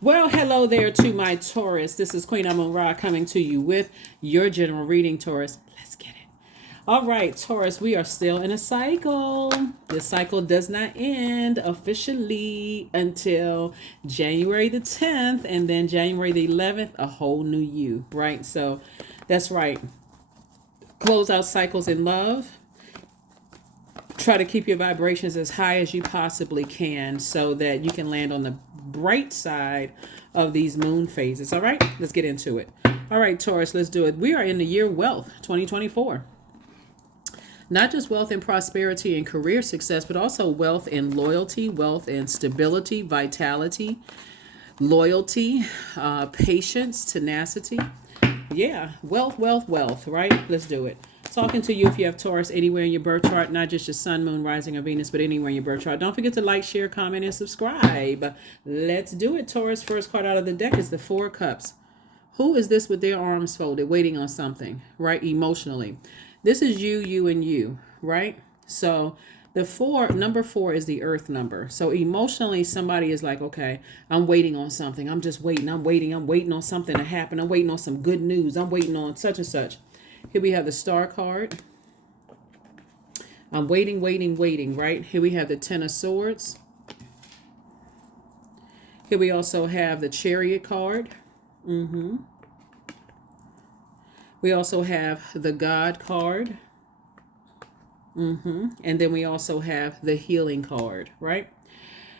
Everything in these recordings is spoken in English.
Well, hello there to my Taurus. This is Queen Amun Ra coming to you with your general reading, Taurus. Let's get it. All right, Taurus, we are still in a cycle. This cycle does not end officially until January the 10th, and then January the 11th, a whole new you, right? So that's right. Close out cycles in love. Try to keep your vibrations as high as you possibly can so that you can land on the bright side of these moon phases. All right, let's get into it. All right, Taurus, let's do it. We are in the year wealth 2024. Not just wealth and prosperity and career success, but also wealth and loyalty, wealth and stability, vitality, loyalty, patience, tenacity. Yeah, wealth, right? Let's do it. Talking to you if you have Taurus anywhere in your birth chart, not just your sun, moon, rising, or Venus, but anywhere in your birth chart. Don't forget to like, share, comment, and subscribe. Let's do it, Taurus. First card out of the deck is the Four of Cups. Who is this with their arms folded, waiting on something, right? Emotionally. This is you, and you, right? So number four is the earth number. So emotionally, somebody is like, okay, I'm waiting on something. I'm just waiting. I'm waiting on something to happen. I'm waiting on some good news. I'm waiting on such and such. Here we have the Star card. I'm waiting, right? Here we have the Ten of Swords. Here we also have the Chariot card. We also have the God card. And then we also have the Healing card, right?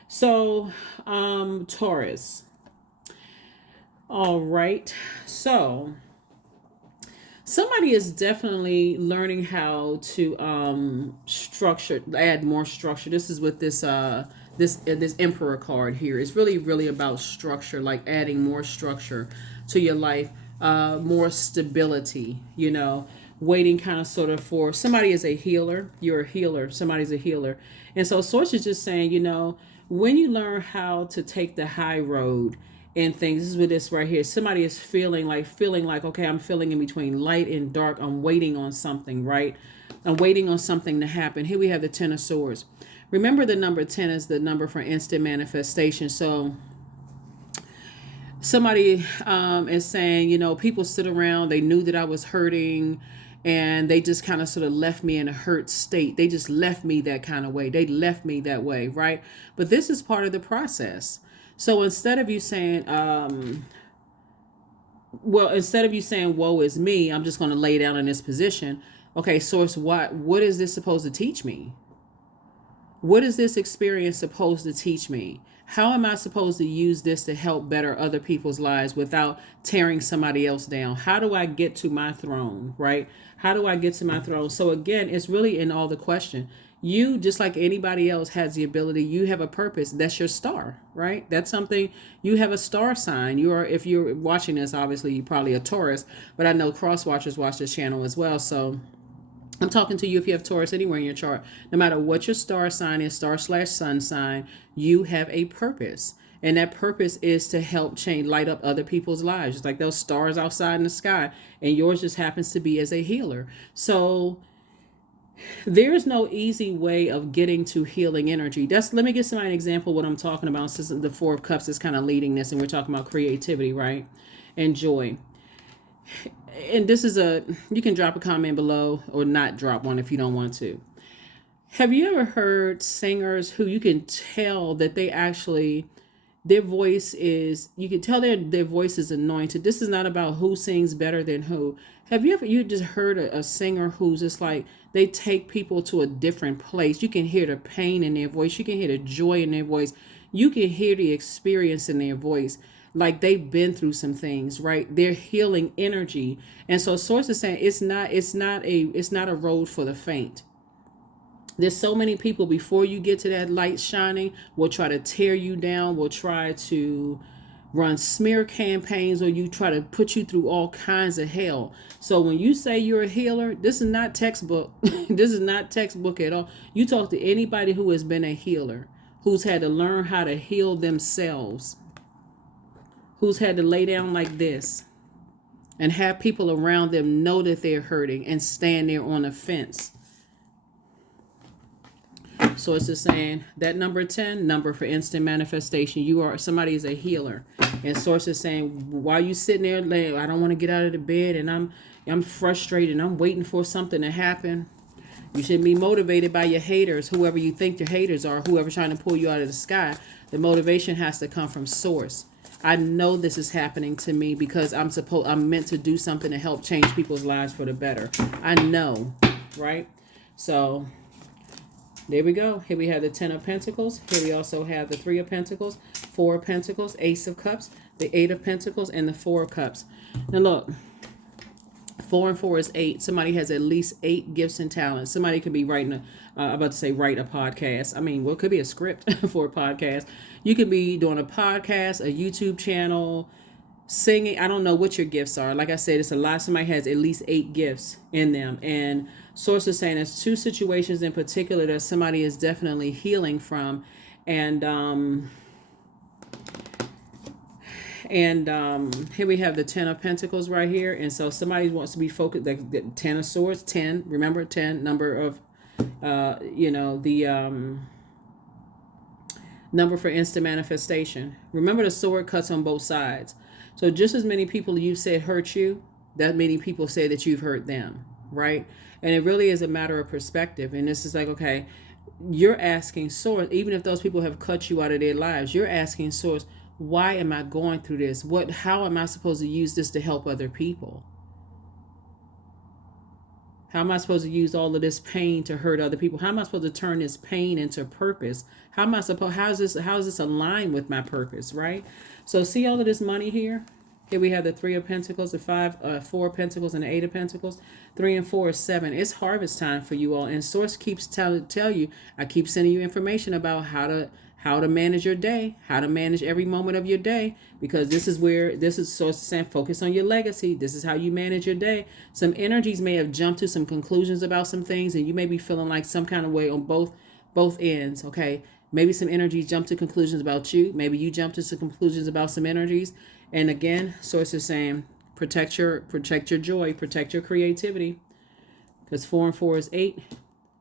So, Taurus. All right. So, somebody is definitely learning how to add more structure. This is with this this Emperor card here. It's really about structure, like adding more structure to your life, more stability. Waiting kind of sort of for somebody is a healer. You're a healer. Somebody's a healer, and so Source is just saying, when you learn how to take the high road and things. This is with this right here. Somebody is feeling like, okay, I'm feeling in between light and dark. I'm waiting on something, right? I'm waiting on something to happen. Here we have the Ten of Swords. Remember, the number 10 is the number for instant manifestation. So somebody is saying, people sit around, they knew that I was hurting, and they just kind of sort of left me in a hurt state. They just left me that kind of way. They left me that way, right? But this is part of the process. So instead of you saying, woe is me, I'm just going to lay down in this position. Okay, Source, what is this supposed to teach me? What is this experience supposed to teach me? How am I supposed to use this to help better other people's lives without tearing somebody else down? How do I get to my throne, right? How do I get to my throne? So again, it's really in all the question. You, just like anybody else, has the ability. You have a purpose. That's your star, right? That's something. You have a star sign. If you're watching this, obviously you're probably a Taurus, but I know cross watchers watch this channel as well. So I'm talking to you if you have Taurus anywhere in your chart. No matter what your star sign is, star/sun sign, you have a purpose. And that purpose is to help light up other people's lives. Just like those stars outside in the sky. And yours just happens to be as a healer. So there's no easy way of getting to healing energy. Let me give somebody an example of what I'm talking about, since the Four of Cups is kind of leading this, and we're talking about creativity, right? And joy. And this is you can drop a comment below or not drop one if you don't want to. Have you ever heard singers who you can tell that they actually, their voice is, you can tell their voice is anointed. This is not about who sings better than who. Have you just heard a singer who's just like, they take people to a different place? You can hear the pain in their voice. You can hear the joy in their voice. You can hear the experience in their voice. Like they've been through some things, right? They're healing energy. And so Source is saying it's not a road for the faint. There's so many people before you get to that light shining will try to tear you down, will try to run smear campaigns, or you try to put you through all kinds of hell. So when you say you're a healer, this is not textbook. This is not textbook at all. You talk to anybody who has been a healer, who's had to learn how to heal themselves, who's had to lay down like this and have people around them know that they're hurting and stand there on a fence. Source is saying that number 10, number for instant manifestation. You are, somebody is a healer. And source is saying, while you sitting there laying, I don't want to get out of the bed and I'm frustrated and I'm waiting for something to happen. You shouldn't be motivated by your haters, whoever you think your haters are, whoever's trying to pull you out of the sky. The motivation has to come from source. I know this is happening to me because I'm meant to do something to help change people's lives for the better. I know, right? So there we go. Here we have the 10 of Pentacles. Here we also have the 3 of Pentacles, 4 of Pentacles, Ace of Cups, the 8 of Pentacles, and the 4 of Cups. Now look, 4 and 4 is 8. Somebody has at least 8 gifts and talents. Somebody could be writing I'm about to say write a podcast. I mean, well, it could be a script for a podcast. You could be doing a podcast, a YouTube channel, singing. I don't know what your gifts are. Like I said, it's a lot. Somebody has at least 8 gifts in them. And source is saying there's 2 situations in particular that somebody is definitely healing from. And here we have the 10 of Pentacles right here. And so somebody wants to be focused, like the 10 of Swords, 10, remember 10, number of, number for instant manifestation. Remember the sword cuts on both sides. So just as many people you said hurt you, that many people say that you've hurt them, right? And it really is a matter of perspective. And this is like, okay, you're asking source, even if those people have cut you out of their lives, you're asking source, why am I going through this? How am I supposed to use this to help other people? How am I supposed to use all of this pain to hurt other people? How am I supposed to turn this pain into purpose? How is this aligned with my purpose, right? So see all of this money here? Here we have the 3 of Pentacles, the 4 of Pentacles, and the 8 of Pentacles. 3 and 4 is 7. It's harvest time for you all. And source keeps tell you, I keep sending you information about how to manage your day, how to manage every moment of your day, because this is source saying focus on your legacy. This is how you manage your day. Some energies may have jumped to some conclusions about some things, and you may be feeling like some kind of way on both ends, okay? Maybe some energies jump to conclusions about you. Maybe you jump to some conclusions about some energies. And again, source is saying protect your joy, protect your creativity, because 4 and 4 is 8.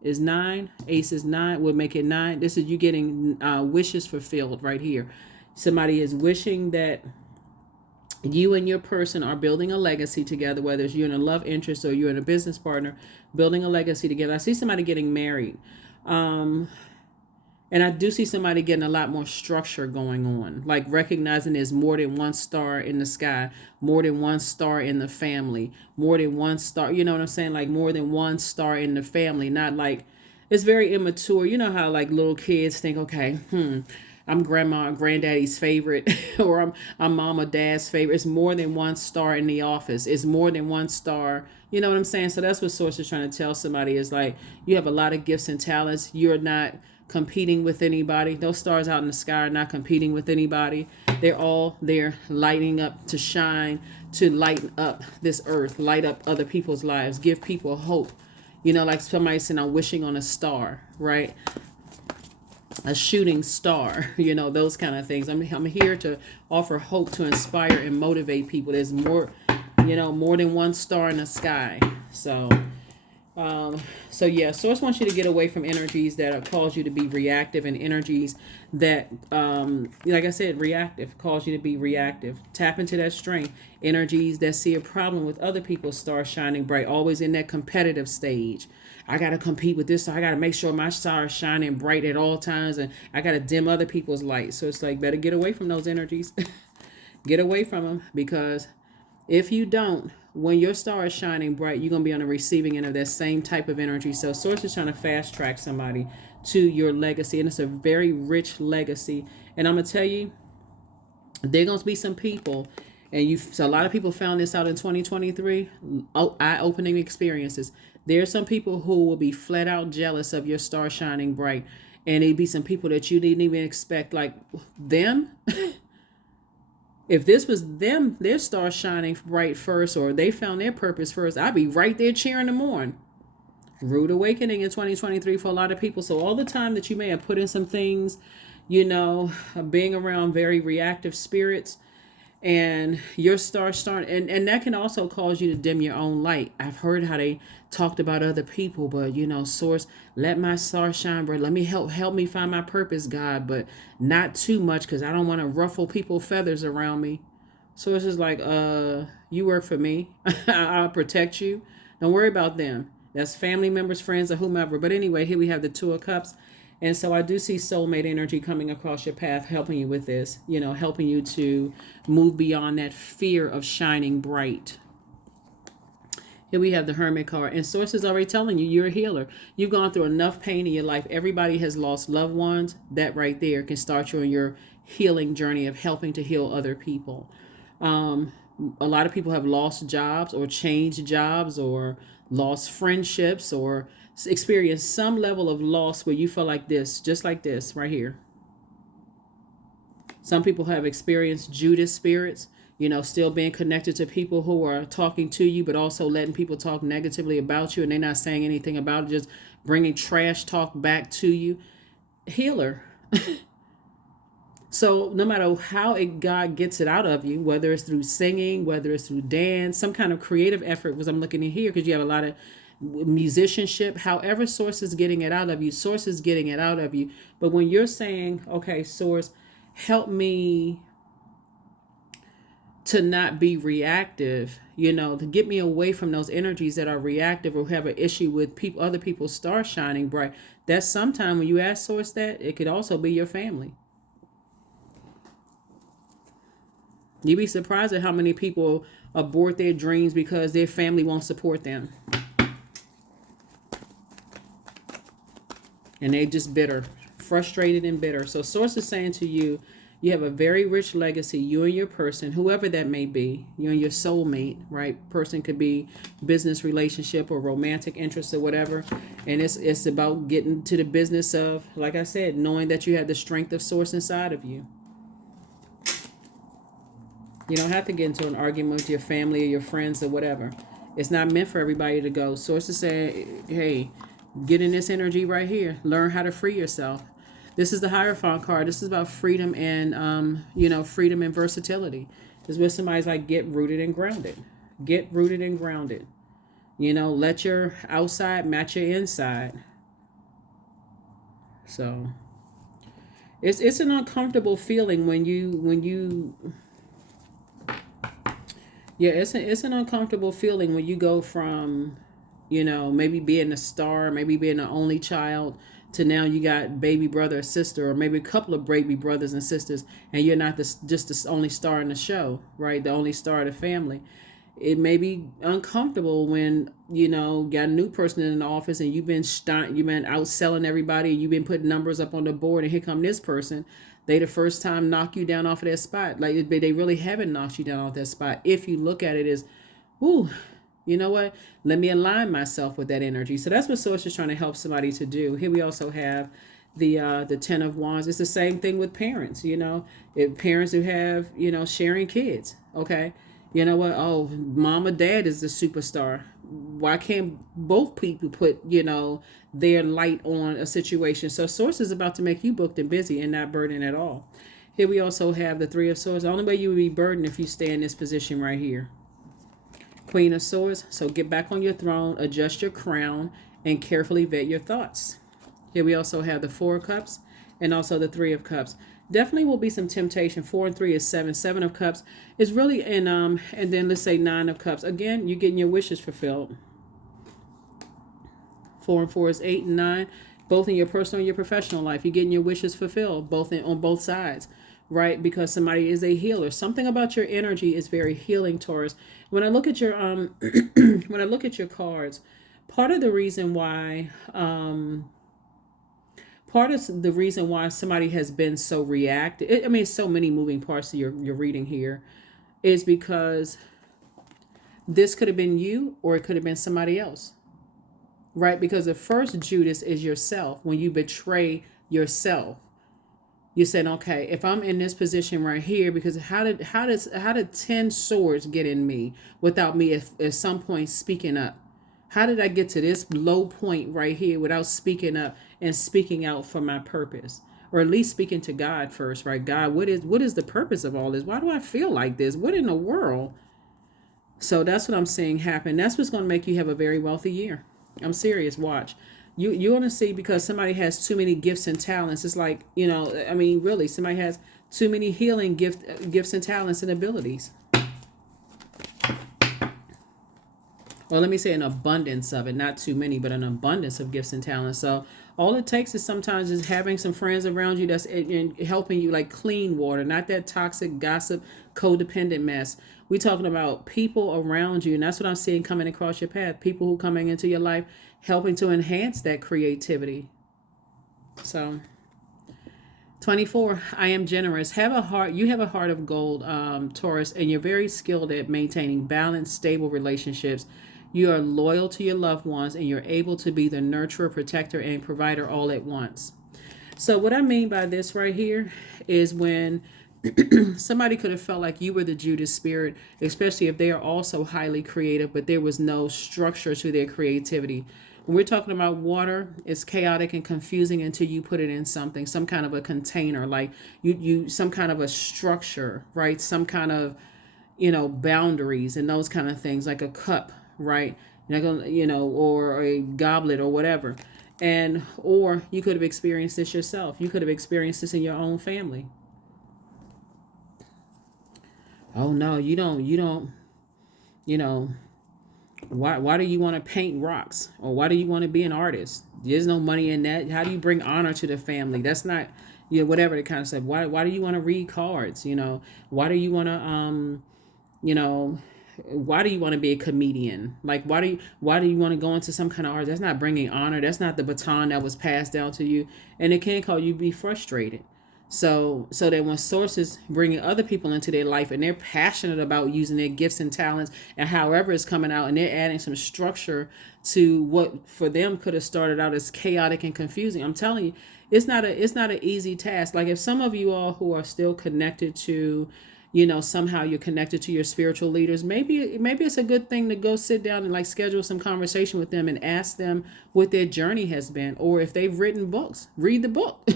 Is 9. Ace is 9. We'll make it 9. This is you getting wishes fulfilled right here. Somebody is wishing that you and your person are building a legacy together, whether it's you're in a love interest or you're in a business partner, building a legacy together. I see somebody getting married. And I do see somebody getting a lot more structure going on, like recognizing there's more than one star in the sky, more than one star in the family, more than one star, you know what I'm saying? Like more than one star in the family, not like, it's very immature. You know how like little kids think, okay, I'm grandma and granddaddy's favorite, or I'm mom or dad's favorite. It's more than one star in the office. It's more than one star. You know what I'm saying? So that's what source is trying to tell somebody is like, you have a lot of gifts and talents. You're not competing with anybody. Those stars out in the sky are not competing with anybody. They're all there lighting up to shine, to lighten up this earth, light up other people's lives, give people hope. You know, like somebody said, I'm wishing on a star, right? A shooting star, you know, those kind of things. I'm here to offer hope, to inspire and motivate people. There's more, more than one star in the sky. So yeah, source wants you to get away from energies that cause you to be reactive, and energies that, like I said, reactive, cause you to be reactive. Tap into that strength. Energies that see a problem with other people's stars shining bright, always in that competitive stage. I got to compete with this, so I got to make sure my star is shining bright at all times, and I got to dim other people's light. So it's like, better get away from those energies. Get away from them, because if you don't, when your star is shining bright, you're going to be on the receiving end of that same type of energy. So source is trying to fast track somebody to your legacy. And it's a very rich legacy. And I'm going to tell you, there are going to be some people, and so a lot of people found this out in 2023, eye-opening experiences. There are some people who will be flat out jealous of your star shining bright. And it'd be some people that you didn't even expect, like them. If this was them, their star shining bright first, or they found their purpose first, I'd be right there cheering them on. Rude awakening in 2023 for a lot of people. So all the time that you may have put in some things, being around very reactive spirits, and your star start, and that can also cause you to dim your own light. I've heard how they talked about other people, but source, let my star shine bright. Let me help me find my purpose, God, but not too much, because I don't want to ruffle people's feathers around me. Source is like, you work for me. I'll protect you. Don't worry about them. That's family members, friends, or whomever. But anyway, here we have the Two of Cups. And so I do see soulmate energy coming across your path, helping you with this, helping you to move beyond that fear of shining bright. Here we have the Hermit card. And Source is already telling you, you're a healer. You've gone through enough pain in your life. Everybody has lost loved ones. That right there can start you on your healing journey of helping to heal other people. A lot of people have lost jobs or changed jobs or lost friendships or experienced some level of loss where you feel like this, just like this right here. Some people have experienced Judas spirits, still being connected to people who are talking to you, but also letting people talk negatively about you, and they're not saying anything about it, just bringing trash talk back to you. Healer. So no matter how God gets it out of you, whether it's through singing, whether it's through dance, some kind of creative effort, because I'm looking in here because you have a lot of musicianship, however Source is getting it out of you, Source is getting it out of you. But when you're saying, okay, Source, help me to not be reactive, to get me away from those energies that are reactive or have an issue with other people's stars shining bright. That's sometime when you ask Source that, it could also be your family. You'd be surprised at how many people abort their dreams because their family won't support them. And they're just bitter, frustrated and bitter. So Source is saying to you, you have a very rich legacy, you and your person, whoever that may be, you and your soulmate, right? Person could be business relationship or romantic interest or whatever. And it's about getting to the business of, like I said, knowing that you have the strength of Source inside of you. You don't have to get into an argument with your family or your friends or whatever. It's not meant for everybody to go. Source is saying, hey, get in this energy right here. Learn how to free yourself. This is the Hierophant card. This is about freedom and, freedom and versatility. This is where somebody's like, get rooted and grounded. Get rooted and grounded. Let your outside match your inside. So it's an uncomfortable feeling when you yeah, it's an uncomfortable feeling when you go from, maybe being a star, maybe being the only child, to now you got baby brother or sister, or maybe a couple of baby brothers and sisters, and you're not just the only star in the show, right? The only star of the family. It may be uncomfortable when, got a new person in the office and you've been outselling everybody, and you've been putting numbers up on the board, and here come this person. They the first time knock you down off of that spot. Like they really haven't knocked you down off that spot. If you look at it as, ooh, you know what? Let me align myself with that energy. So that's what Source is trying to help somebody to do. Here we also have the Ten of Wands. It's the same thing with parents. If parents who have sharing kids. Okay, you know what? Oh, mom or dad is the superstar. Why can't both people put their light on a situation? So Source is about to make you booked and busy and not burdened at all. Here we also have the Three of Swords. The only way you would be burdened if you stay in this position right here. Queen of Swords. So get back on your throne, adjust your crown, and carefully vet your thoughts. Here we also have the Four of Cups and also the Three of Cups. Definitely will be some temptation. 4 and 3 is 7. 7 of Cups is really in and then let's say 9 of Cups. Again, you're getting your wishes fulfilled. 4 and 4 is 8 and 9. Both in your personal and your professional life, you're getting your wishes fulfilled, on both sides, right? Because somebody is a healer. Something about your energy is very healing, Taurus. When I look at your when I look at your cards, part of the reason why somebody has been so reactive, so many moving parts to your reading here, is because this could have been you or it could have been somebody else, right? Because the first Judas is yourself. When you betray yourself, you said, okay, if I'm in this position right here, because how did 10 swords get in me without me at some point speaking up? How did I get to this low point right here without speaking up and speaking out for my purpose? or at least speaking to God first, right? God, what is the purpose of all this? Why do I feel like this? What in the world? So that's what I'm seeing happen. That's what's going to make you have a very wealthy year. I'm serious. Watch. You want to see, because somebody has too many gifts and talents. It's like, I mean, really, somebody has too many healing gifts and talents and abilities. Or let me say an abundance of it, not too many, but an abundance of gifts and talents. So all it takes is sometimes just having some friends around you that's helping you, like clean water, not that toxic gossip, codependent mess. We're talking about people around you, and that's what I'm seeing coming across your path. People who coming into your life, helping to enhance that creativity. So 24, I am generous. Have a heart. You have a heart of gold, Taurus, and you're very skilled at maintaining balanced, stable relationships. You are loyal to your loved ones, and you're able to be the nurturer, protector, and provider all at once. So what I mean by this right here is when somebody could have felt like you were the Judas spirit, especially if they are also highly creative, but there was no structure to their creativity. When we're talking about water, it's chaotic and confusing until you put it in something, some kind of a container, like you some kind of a structure, right? Some kind of, boundaries and those kind of things, like a cup, right? Or a goblet or whatever. Or you could have experienced this yourself. You could have experienced this in your own family. Oh no, you don't, why do you want to paint rocks, or why do you want to be an artist? There's no money in that. How do you bring honor to the family? That's not, whatever the kind of stuff. Why do you want to read cards? Why do you want to you know why do you want to be a comedian? Like, why do you want to go into some kind of art? That's not bringing honor. That's not the baton that was passed down to you, and it can cause you to be frustrated. So that when sources bringing other people into their life, and they're passionate about using their gifts and talents, and however it's coming out, and they're adding some structure to what for them could have started out as chaotic and confusing. I'm telling you, it's not an easy task. Like, if some of you all who are still connected to, somehow you're connected to your spiritual leaders, maybe it's a good thing to go sit down and like schedule some conversation with them and ask them what their journey has been, or if they've written books, read the book.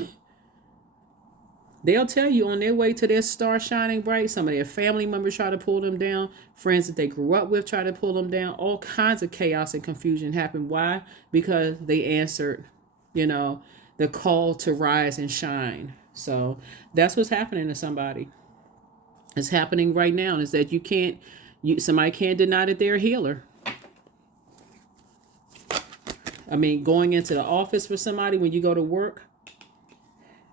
They'll tell you on their way to their star shining bright. Some of their family members try to pull them down. Friends that they grew up with try to pull them down. All kinds of chaos and confusion happen. Why? Because they answered, the call to rise and shine. So that's what's happening to somebody. It's happening right now. Is that somebody can't deny that they're a healer. I mean, going into the office for somebody when you go to work,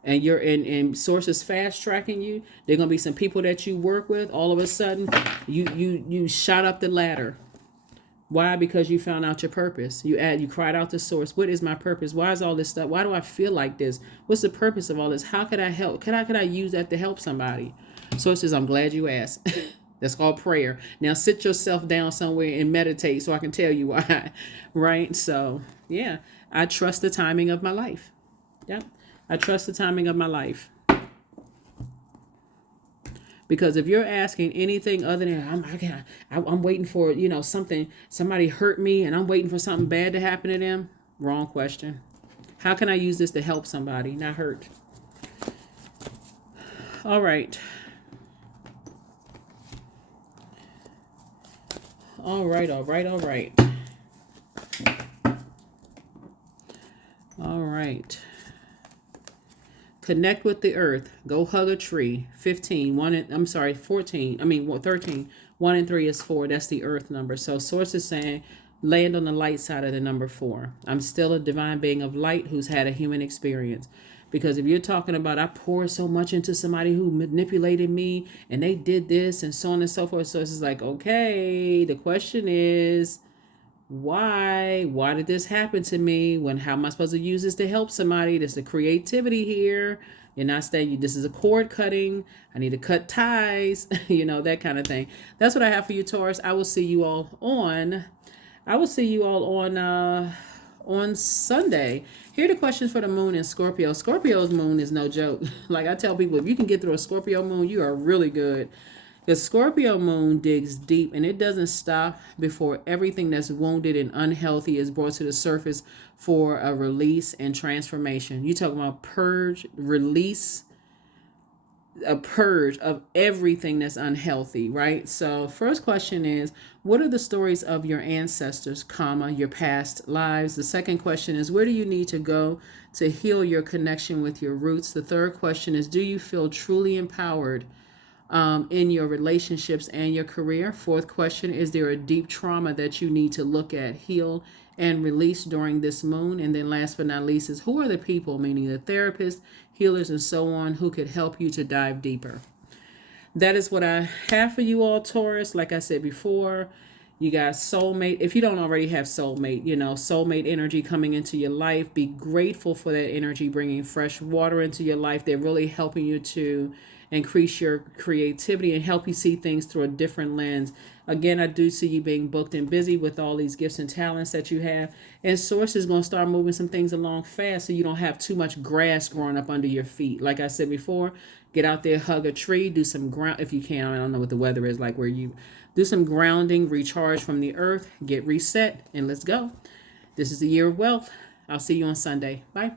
and you're in sources fast tracking you, there gonna be some people that you work with. All of a sudden, you shot up the ladder. Why? Because you found out your purpose. You cried out to source. What is my purpose? Why is all this stuff? Why do I feel like this? What's the purpose of all this? How could I help? Could I use that to help somebody? Sources, I'm glad you asked. That's called prayer. Now sit yourself down somewhere and meditate so I can tell you why. Right? So yeah, I trust the timing of my life. Yeah. I trust the timing of my life. Because if you're asking anything other than I'm waiting for, somebody hurt me and I'm waiting for something bad to happen to them, wrong question. How can I use this to help somebody, not hurt? All right. All right. All right. Connect with the earth. Go hug a tree. 13. 1 and 3 is 4. That's the earth number. So source is saying land on the light side of the number 4. I'm still a divine being of light who's had a human experience. Because if you're talking about I poured so much into somebody who manipulated me and they did this and so on and so forth. So it's like, okay, the question is, why did this happen to me? How am I supposed to use this to help somebody? There's the creativity here. You're not saying this is a cord cutting. I need to cut ties, that kind of thing. That's what I have for you, Taurus. I will see you all on Sunday. Here are the questions for the moon in Scorpio. Scorpio's moon is no joke. Like I tell people, if you can get through a Scorpio moon, you are really good. The Scorpio moon digs deep and it doesn't stop before everything that's wounded and unhealthy is brought to the surface for a release and transformation. You talking about purge, release, a purge of everything that's unhealthy, right? So first question is, what are the stories of your ancestors, comma, your past lives? The second question is, where do you need to go to heal your connection with your roots? The third question is, do you feel truly empowered in your relationships and your career? Fourth question, is there a deep trauma that you need to look at, heal, and release during this moon? And then last but not least is, who are the people, meaning the therapists, healers, and so on, who could help you to dive deeper? That is what I have for you all, Taurus. Like I said before, you got soulmate. If you don't already have soulmate, soulmate energy coming into your life. Be grateful for that energy bringing fresh water into your life. They're really helping you to increase your creativity and help you see things through a different lens. Again, I do see you being booked and busy with all these gifts and talents that you have. And Source is going to start moving some things along fast so you don't have too much grass growing up under your feet. Like I said before, get out there, hug a tree, do some ground if you can. I don't know what the weather is like where you do some grounding, recharge from the earth, get reset, and let's go. This is the year of wealth. I'll see you on Sunday. Bye.